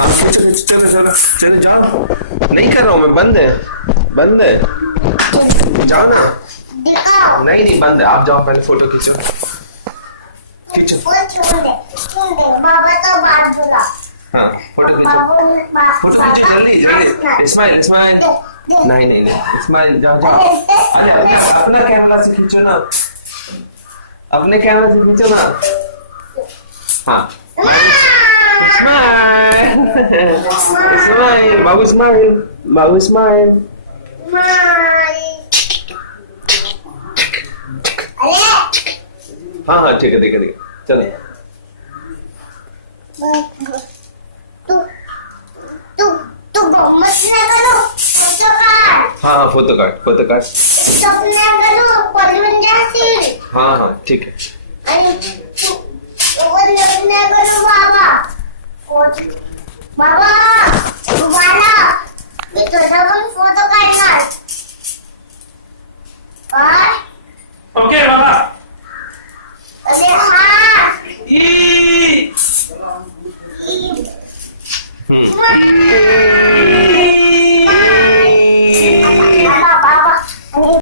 हाँ चलो चलो चलो चलो जाओ। नहीं कर रहा हूँ मैं, बंद है, बंद है, जाओ ना। दिखाओ। नहीं नहीं बंद है, आप जाओ पहले फोटो खींचो। खींचो। छोड़ दे बाबा तो बात बोला। हाँ फोटो खींचो, फोटो खींचो जल्दी जल्दी। इस्माइल इस्माइल, नहीं नहीं नहीं इस्माइल जाओ जाओ। अरे अपना कैमरा से खींचो ना, अपने कैमरा से खींचो ना। हाँ इस्माइल इस्माइल बाबू, इस्माइल बाबू, इस्माइल। हाँ हाँ ठीक है, ठीक है चलो। तू मत ना करो, फोटो काट। हाँ हाँ फोटो काट, फोटो काट। सपना करो पलवन जासी। हाँ हाँ ठीक है। आणि तू लग्न करो बाबा। बाबा तुम्हाला मी तुझा पण फोटो काढणार। काय? ओके बाबा। अरे हाँ। ई हम्म